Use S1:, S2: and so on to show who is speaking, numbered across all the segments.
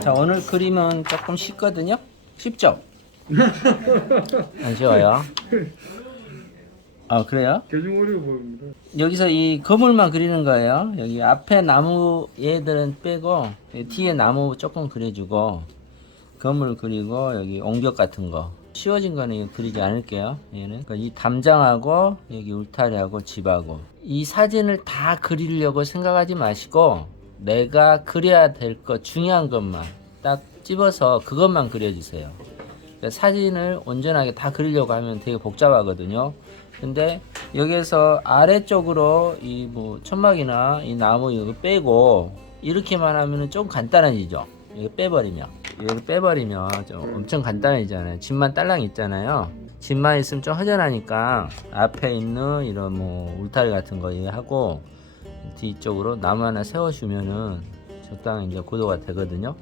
S1: 자 오늘 그림은 조금 쉽거든요. 쉽죠? 안 쉬워요. 아 그래요?
S2: 개중 어려워 보입니다.
S1: 여기서 이 거물만 그리는 거예요. 여기 앞에 나무 얘들은 빼고 뒤에 나무 조금 그려주고 거물 그리고 여기 옹벽 같은 거 쉬워진 거는 그리지 않을게요. 얘는 그러니까 이 담장하고 여기 울타리하고 집하고 이 사진을 다 그리려고 생각하지 마시고 내가 그려야 될 것 중요한 것만 딱 집어서 그것만 그려주세요. 그러니까 사진을 온전하게 다 그리려고 하면 되게 복잡하거든요. 근데 여기에서 아래쪽으로 이 뭐 천막이나 이 나무 이거 빼고 이렇게만 하면은 좀 간단해지죠. 이거 빼버리면 이걸 빼버리면 좀 엄청 간단해지잖아요. 집만 딸랑 있잖아요. 집만 있으면 좀 허전하니까 앞에 있는 이런 뭐 울타리 같은 거 하고 뒤쪽으로 나무 하나 세워주면은 적당히 이제 고도가 되거든요.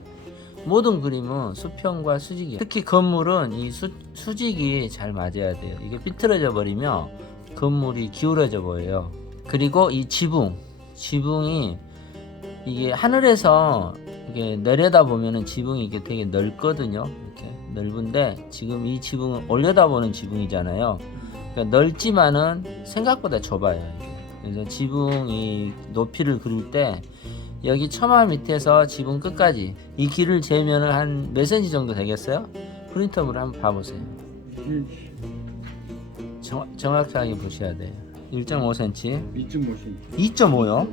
S1: 모든 그림은 수평과 수직이 특히 건물은 이 수, 수직이 잘 맞아야 돼요. 이게 삐뚤어져 버리면 건물이 기울어져 보여요. 그리고 이 지붕 지붕이 이게 하늘에서 이게 내려다 보면은 지붕이 이게 되게 넓거든요 넓은데 지금 이 지붕은 올려다 보는 지붕이잖아요 그러니까 넓지만은 생각보다 좁아요. 그래서 지붕 이 높이를 그릴 때 여기 처마 밑에서 지붕 끝까지 이 길을 재면은 한 몇 센치 정도 되겠어요? 프린터으로 한번 봐보세요. 정, 정확하게 보셔야 돼요. 1.5cm,
S2: 이쯤 모신.
S1: 2.5요.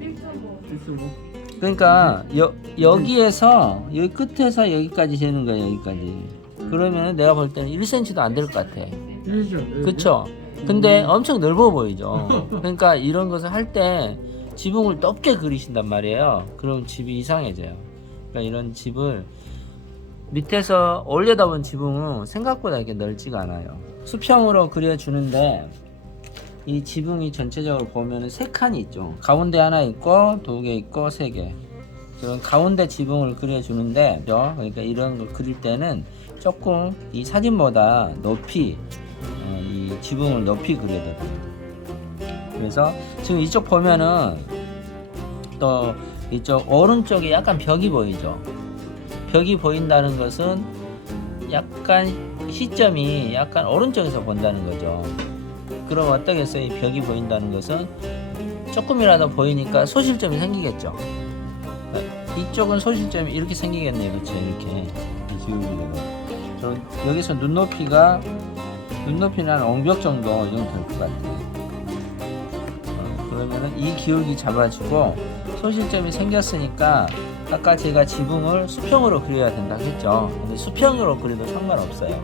S1: 1.5. 그러니까 여, 여기에서 여기 끝에서 여기까지 재는 거예요. 여기까지. 그러면 내가 볼 때는 1cm도 안 될 것 같아. 1죠. 그쵸? 근데 엄청 넓어 보이죠. 그러니까 이런 것을 할 때 지붕을 높게 그리신단 말이에요. 그럼 집이 이상해져요. 그러니까 이런 집을 밑에서 올려다본 지붕은 생각보다 이렇게 넓지가 않아요. 수평으로 그려주는데 이 지붕이 전체적으로 보면은 세 칸이 있죠. 가운데 하나 있고 두 개 있고 세 개. 그럼 가운데 지붕을 그려주는데 그죠? 그러니까 이런 걸 그릴 때는 조금 이 사진보다 높이 어, 이 지붕을 높이 그려야 돼요. 그래서 지금 이쪽 보면은 또 이쪽 오른쪽에 약간 벽이 보이죠. 벽이 보인다는 것은 약간 시점이 약간 오른쪽에서 본다는 거죠. 그럼 어떠겠어요? 이 벽이 보인다는 것은 조금이라도 보이니까 소실점이 생기겠죠. 이쪽은 소실점이 이렇게 생기겠네요. 그렇죠? 이렇게. 저 여기서 눈높이가 눈높이는 한 옹벽 정도 이 정도 될 것 같아요. 어, 그러면은 이 기울기 잡아주고 소실점이 생겼으니까 아까 제가 지붕을 수평으로 그려야 된다고 했죠. 근데 수평으로 그려도 상관없어요.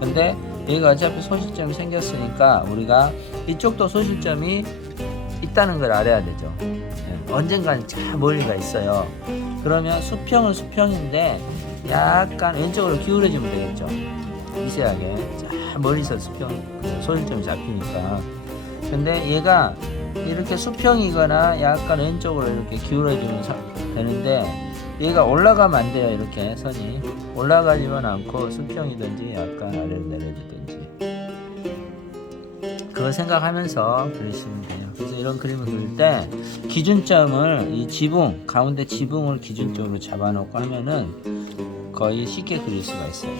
S1: 근데 여기가 어차피 소실점이 생겼으니까 우리가 이쪽도 소실점이 있다는 걸 알아야 되죠. 예, 언젠간 저 멀리가 있어요. 그러면 수평은 수평인데 약간 왼쪽으로 기울여주면 되겠죠. 미세하게 자 멀리서 수평 그 소실점이 잡히니까. 근데 얘가 이렇게 수평이거나 약간 왼쪽으로 이렇게 기울어주면 사- 되는데 얘가 올라가면 안 돼요 이렇게 선이. 올라가지만 않고 수평이든지 약간 아래로 내려주든지. 그걸 생각하면서 그리시면 돼요. 그래서 이런 그림을 그릴 때 기준점을 이 지붕 가운데 지붕을 기준점으로 잡아놓고 하면은 거의 쉽게 그릴 수가 있어요.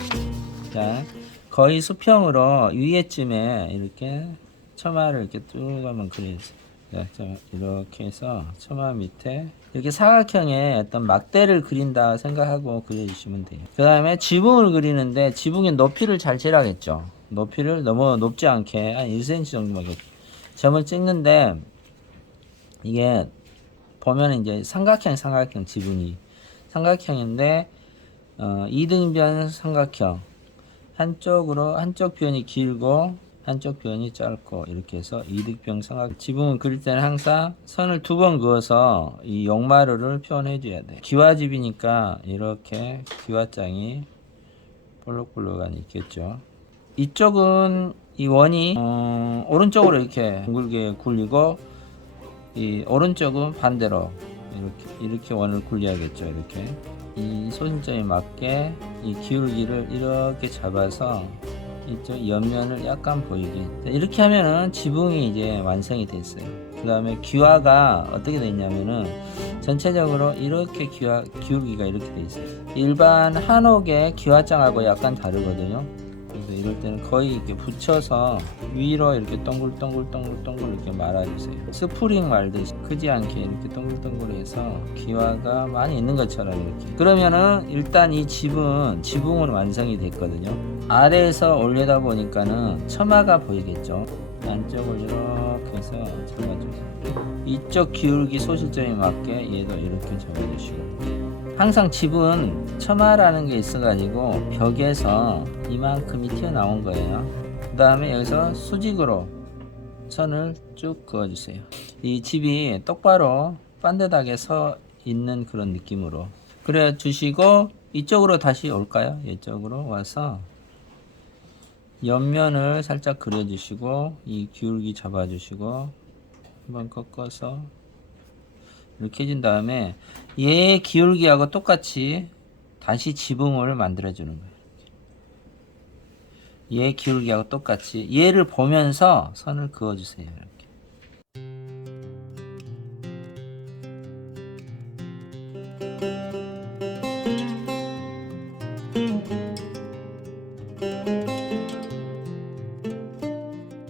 S1: 자 거의 수평으로 위에쯤에 이렇게 처마를 이렇게 쭉 한번 그려주세요 자, 자, 이렇게 해서 처마 밑에 이렇게 사각형의 어떤 막대를 그린다 생각하고 그려주시면 돼요. 그 다음에 지붕을 그리는데 지붕의 높이를 잘 재라겠죠. 높이를 너무 높지 않게 한 1cm 정도만 이렇게 점을 찍는데 이게 보면 이제 삼각형 삼각형 지붕이 삼각형인데 어, 이등변 삼각형 한쪽으로 한쪽 변이 길고 한쪽 변이 짧고 이렇게 해서 이등변 삼각 지붕을 그릴 때는 항상 선을 두 번 그어서 이 용마루를 표현해 줘야 돼. 기와집이니까 이렇게 기와장이 볼록볼록한 있겠죠. 이쪽은 이 원이 어, 오른쪽으로 이렇게 둥글게 굴리고 이 오른쪽은 반대로 이렇게 이렇게 원을 굴려야겠죠 이렇게. 이 소심점에 맞게 이 기울기를 이렇게 잡아서 이쪽 옆면을 약간 보이게 이렇게 하면은 지붕이 이제 완성이 됐어요 그 다음에 기와가 어떻게 돼 있냐면은 전체적으로 이렇게 기와 기울기가 이렇게 돼 있어요. 일반 한옥의 기와장하고 약간 다르거든요. 그래서 이럴 때는 거의 이렇게 붙여서 위로 이렇게 동글동글동글동글 이렇게 말아주세요. 스프링 말듯이 크지 않게 이렇게 동글동글해서 기와가 많이 있는 것처럼 이렇게. 그러면은 일단 이 지붕 지붕은 완성이 됐거든요. 아래에서 올려다 보니까는 처마가 보이겠죠. 안쪽을 이렇게 해서 잡아주세요. 이쪽 기울기 소실점에 맞게 얘도 이렇게 잡아주시고. 항상 집은 처마라는 게 있어가지고 벽에서 이만큼이 튀어나온 거예요. 그 다음에 여기서 수직으로 선을 쭉 그어주세요. 이 집이 똑바로 반듯하게 서 있는 그런 느낌으로 그래 주시고 이쪽으로 다시 올까요? 이쪽으로 와서 옆면을 살짝 그려주시고 이 기울기 잡아주시고 한번 꺾어서 이렇게 해준 다음에 얘 기울기하고 똑같이 다시 지붕을 만들어 주는 거예요. 얘 기울기하고 똑같이 얘를 보면서 선을 그어 주세요. 이렇게.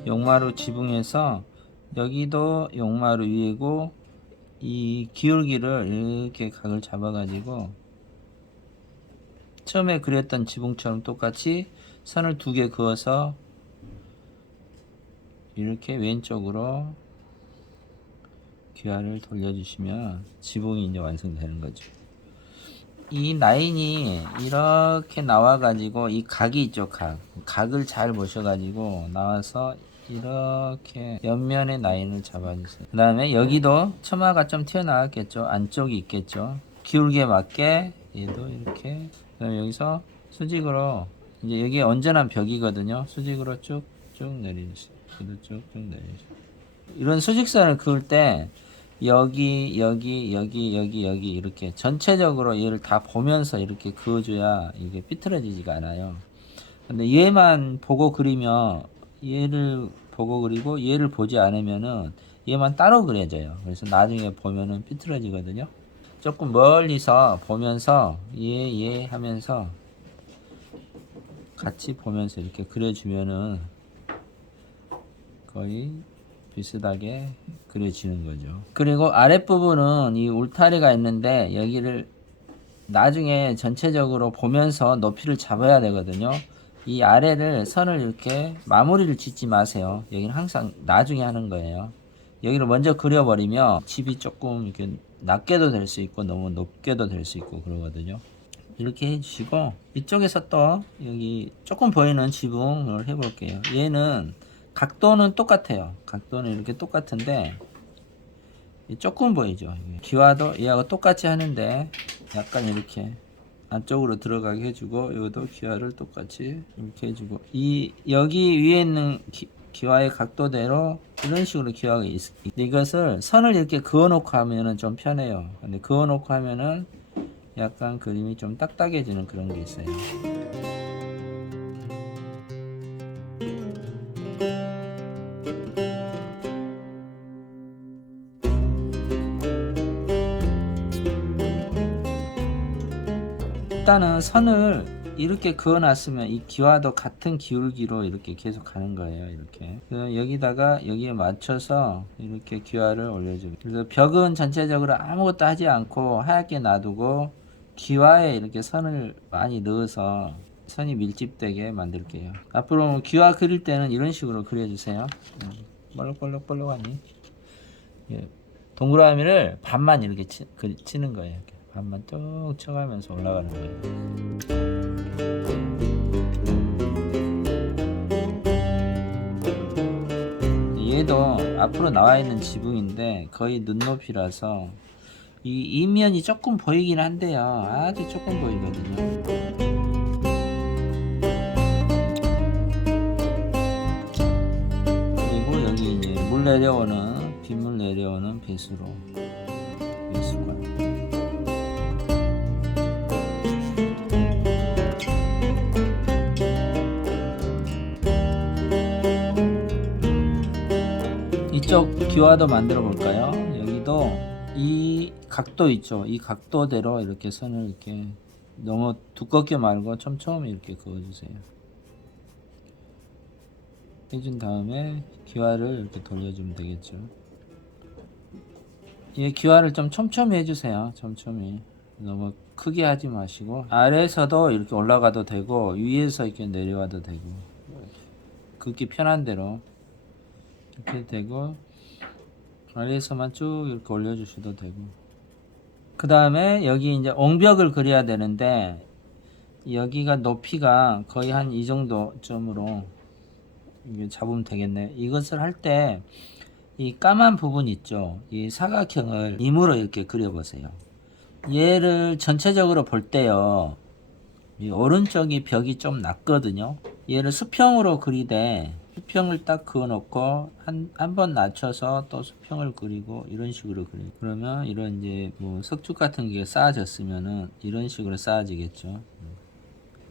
S1: 용마루 지붕에서 여기도 용마루 위에고 이 기울기를 이렇게 각을 잡아가지고 처음에 그렸던 지붕처럼 똑같이 선을 두 개 그어서 이렇게 왼쪽으로 귀화를 돌려주시면 지붕이 이제 완성되는 거죠. 이 라인이 이렇게 나와가지고 이 각이 있죠 각. 각을 잘 보셔가지고 나와서 이렇게 옆면의 라인을 잡아주세요. 그 다음에 여기도 처마가 좀 튀어나왔겠죠. 안쪽이 있겠죠. 기울기에 맞게 얘도 이렇게. 그다음에 여기서 수직으로 이제 여기 온전한 벽이거든요. 수직으로 쭉쭉 그도 쭉쭉 내려주세요 이런 수직선을 그을 때 여기 여기 여기 여기 여기 이렇게 전체적으로 얘를 다 보면서 이렇게 그어줘야 이게 삐뚤어지지가 않아요. 근데 얘만 보고 그리면 얘를 보고 그리고 얘를 보지 않으면은 얘만 따로 그려져요. 그래서 나중에 보면은 삐뚤어지거든요. 조금 멀리서 보면서 얘 얘 하면서 같이 보면서 이렇게 그려주면은 거의 비슷하게 그려지는 거죠. 그리고 아랫부분은 이 울타리가 있는데 여기를 나중에 전체적으로 보면서 높이를 잡아야 되거든요. 이 아래를 선을 이렇게 마무리를 짓지 마세요. 여기는 항상 나중에 하는 거예요. 여기를 먼저 그려버리면 집이 조금 이렇게 낮게도 될 수 있고 너무 높게도 될 수 있고 그러거든요. 이렇게 해주시고 이쪽에서 또 여기 조금 보이는 지붕을 해볼게요. 얘는 각도는 똑같아요. 각도는 이렇게 똑같은데 조금 보이죠. 기와도 얘하고 똑같이 하는데 약간 이렇게 안쪽으로 들어가게 해주고 이것도 기와를 똑같이 이렇게 해주고 이 여기 위에 있는 기, 기와의 각도대로 이런 식으로 기와가 있, 이것을 선을 이렇게 그어놓고 하면은 좀 편해요. 근데 그어놓고 하면은 약간 그림이 좀 딱딱해지는 그런 게 있어요. 일단은 선을 이렇게 그어놨으면 이 기와도 같은 기울기로 이렇게 계속 가는 거예요. 이렇게 여기다가 여기에 맞춰서 이렇게 기와를 올려주고 그래서 벽은 전체적으로 아무것도 하지 않고 하얗게 놔두고 기와에 이렇게 선을 많이 넣어서 선이 밀집되게 만들게요. 앞으로 기와 그릴 때는 이런 식으로 그려주세요. 음, 볼록볼록볼록하니 예, 동그라미를 반만 이렇게 치, 그, 치는 거예요. 이렇게. 반만 쭉 쳐가면서 올라가는 거예요. 얘도 앞으로 나와 있는 지붕인데 거의 눈높이라서 이 이면이 조금 보이긴 한데요. 아주 조금 보이거든요. 그리고 여기 이제 물 내려오는 빗물 내려오는 배수로 배수관. 이쪽 기와도 만들어 볼까요? 각도 있죠. 이 각도대로 이렇게 선을 이렇게 너무 두껍게 말고 촘촘히 이렇게 그어주세요. 해준 다음에 기와를 이렇게 돌려주면 되겠죠. 이 기와를 좀 촘촘히 해주세요. 촘촘히. 너무 크게 하지 마시고 아래에서도 이렇게 올라가도 되고 위에서 이렇게 내려와도 되고 긋기 편한 대로 이렇게 되고 아래에서만 쭉 이렇게 올려주셔도 되고 그 다음에 여기 이제 옹벽을 그려야 되는데 여기가 높이가 거의 한 이 정도 쯤으로 이게 잡으면 되겠네. 이것을 할 때 이 까만 부분 있죠? 이 사각형을 임으로 이렇게 그려보세요. 얘를 전체적으로 볼 때요 이 오른쪽이 벽이 좀 낮거든요. 얘를 수평으로 그리되 수평을 딱 그어놓고 한 한 번 낮춰서 또 수평을 그리고 이런 식으로 그리고 그러면 이런 이제 뭐 석축 같은 게 쌓아졌으면은 이런 식으로 쌓아지겠죠.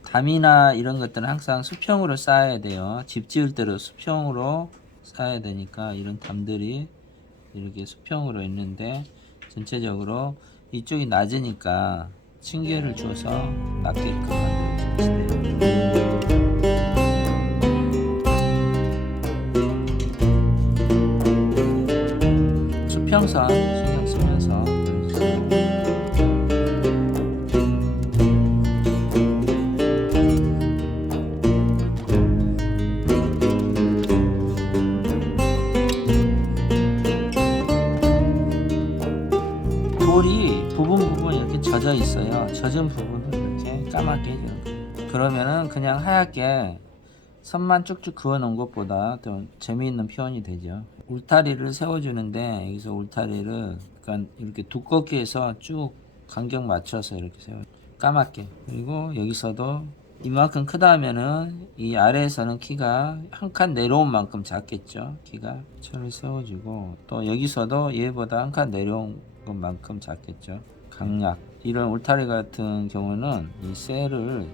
S1: 담이나 이런 것들은 항상 수평으로 쌓아야 돼요. 집 지을 때도 수평으로 쌓아야 되니까 이런 담들이 이렇게 수평으로 있는데 전체적으로 이쪽이 낮으니까 층계를 줘서 낮게끔 만들어주시대요. 돌이 부분 부분 이렇게 젖어 있어요. 젖은 부분을 이렇게 까맣게 해줘요. 그러면은 그냥 하얗게 선만 쭉쭉 그어 놓은 것보다 더 재미있는 표현이 되죠. 울타리를 세워주는데 여기서 울타리를 그러니까 이렇게 두껍게 해서 쭉 간격 맞춰서 이렇게 세워 까맣게 그리고 여기서도 이만큼 크다 하면은 이 아래에서는 키가 한 칸 내려온 만큼 작겠죠 키가 철을 세워주고 또 여기서도 얘보다 한 칸 내려온 것만큼 작겠죠 강약 이런 울타리 같은 경우는 이 셀을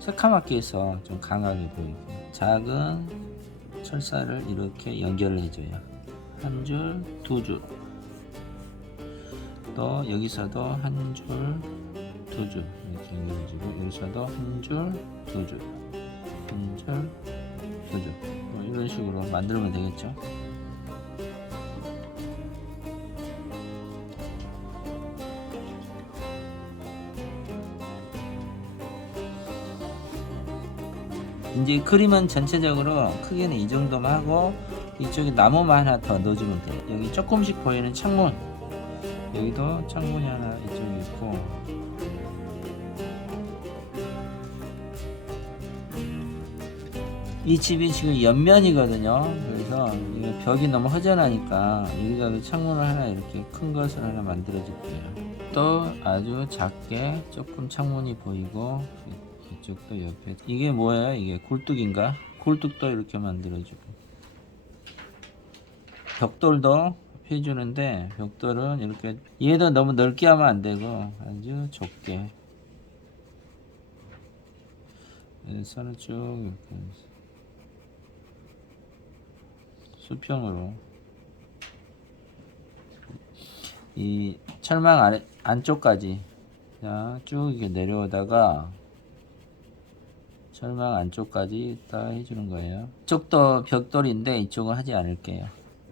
S1: 새카맣게 해서 좀 강하게 보이게 작은 철사를 이렇게 연결을 해줘요 한 줄, 두 줄. 또 여기서도 한 줄, 두 줄 이렇게 연결해주고 여기서도 한 줄, 두 줄, 한 줄, 두 줄. 뭐 이런 식으로 만들면 되겠죠. 이제 그림은 전체적으로 크기는 이 정도만 하고 이쪽에 나무만 하나 더 넣어주면 돼요. 여기 조금씩 보이는 창문 여기도 창문이 하나 이쪽에 있고 이 집이 지금 옆면이거든요. 그래서 이거 벽이 너무 허전하니까 여기다 그 창문을 하나 이렇게 큰 것을 하나 만들어 줄게요. 또 아주 작게 조금 창문이 보이고 이쪽도 옆에. 이게 뭐예요? 이게 굴뚝인가? 굴뚝도 이렇게 만들어주고. 벽돌도 해주는데 벽돌은 이렇게 얘도 너무 넓게 하면 안 되고 아주 좁게. 네, 선을 쭉 이렇게 수평으로. 이 철망 아래, 안쪽까지. 자, 쭉 이렇게 내려오다가 철망 안쪽까지 다 해주는 거예요. 이쪽도 벽돌인데 이쪽은 하지 않을게요.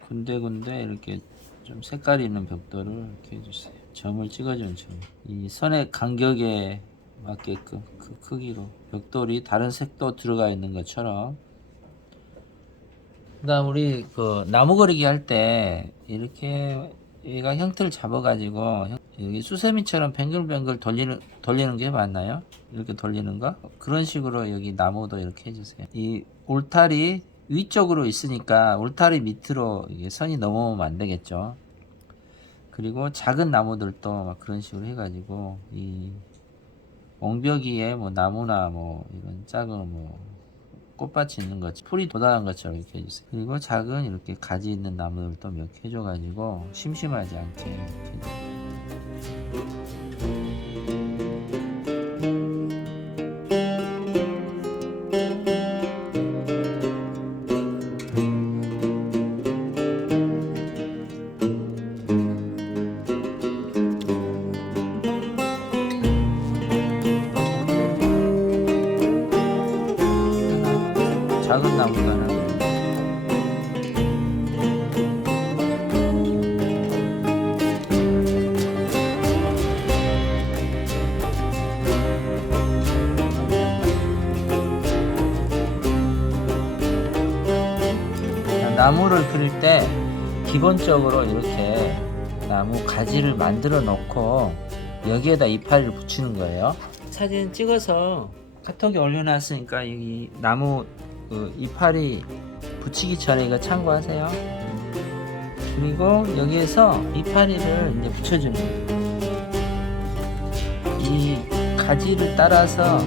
S1: 군데군데 이렇게 좀 색깔 있는 벽돌을 이렇게 해주세요. 점을 찍어주는 점. 이 선의 간격에 맞게끔 그 크기로 벽돌이 다른 색도 들어가 있는 것처럼. 그다음 우리 그 나무 그리기 할 때 이렇게 얘가 형태를 잡아가지고 형- 여기 수세미처럼 뱅글뱅글 돌리는 돌리는 게 맞나요? 이렇게 돌리는 거 그런 식으로 여기 나무도 이렇게 해주세요. 이 울타리 위쪽으로 있으니까 울타리 밑으로 선이 넘어오면 안 되겠죠. 그리고 작은 나무들도 막 그런 식으로 해가지고 이 옹벽이에 뭐 나무나 뭐 이런 작은 뭐 꽃밭이 있는 것, 풀이 도달한 것처럼 이렇게 해주세요. 그리고 작은 이렇게 가지 있는 나무들도 몇 개 해줘가지고 심심하지 않게 이렇게 나무가 하나 보입니다. 나무를 그릴 때 기본적으로 이렇게 나무 가지를 만들어 놓고 여기에다 이파리를 붙이는 거예요. 사진 찍어서 카톡에 올려놨으니까 여기 나무 그 이파리 붙이기 전에 이거 참고하세요. 그리고 여기에서 이파리를 이제 붙여주는 거예요. 이 가지를 따라서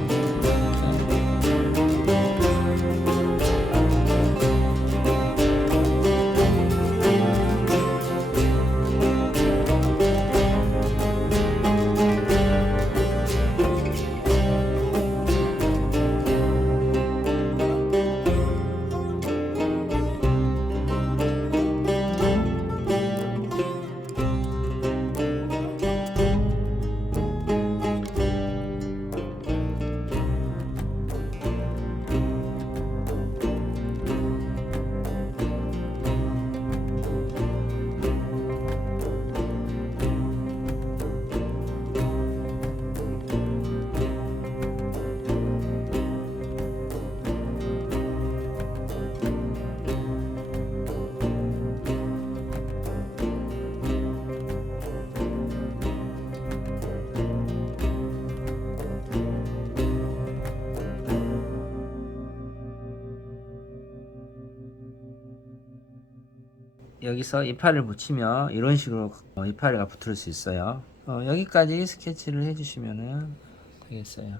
S1: 여기서 이파리를 붙이면 이런 식으로 어, 이파리가 붙을 수 있어요. 어, 여기까지 스케치를 해주시면 되겠어요.